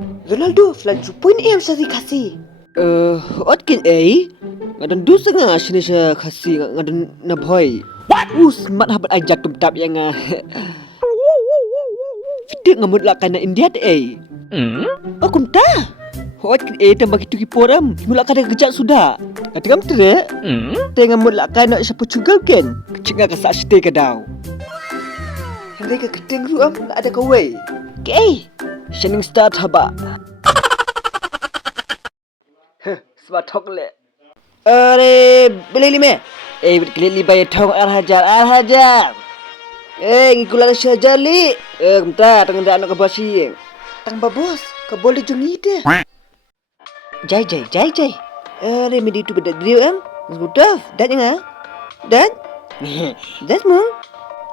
Ronaldo flaju point sari Khasi. Otkin ngadan du sanga shini sha khasi ngadan na boy. Mat habat ajak tum tap yang fitik ngamut la kana India kum ta. Otkin tambah gitu kiporam. Mula kada gejak sudah. Kategam tere. Tengah mut la kana sa Portugal ken. Kecing ka sa stay ka daw. Henry ka keteng ruam la ada kawai. Shining start haba. Sebab tok le. Beli lima. Beli bayar tok Al-Hajar. Ngikulah saja li. Bentar, tengah dah anak ke basi. Tang babos, ke boleh jungi deh. Jai. Medi tu bedak dia Sudah, dah jangan. Dan? Dah semua.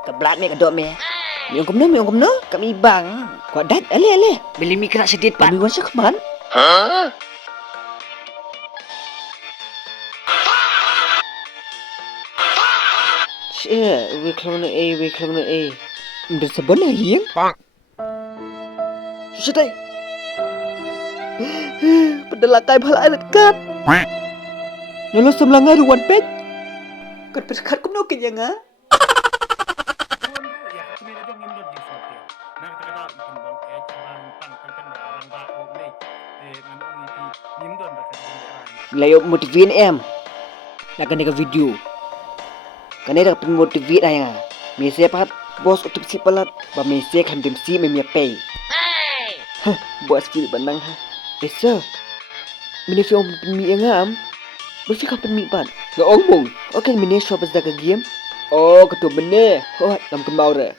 Kebelat me kedok me. Mi ongkom no. Kami bang. Kau dah, ale. Beli mi kena sedit pak. Mi wasa keman. We klong na A. Udah sabon na hiang. Susah tay. Pedalakai bhala dekat. Nolo semlanga ruan pet. Kat perkat kum no kenya nga. Layo motivin nak kena video. Kena dah motivate ayang. Mesti apa bos untuk si pelat, ba mesti kan dem si memia pay. Bos feel bandang ha. Esa. Mini film mi ngam. Berfi kan mi pan. Ga omong. Okay mini shop as da game. Oh, ketu bene. Oh, lam kemau re.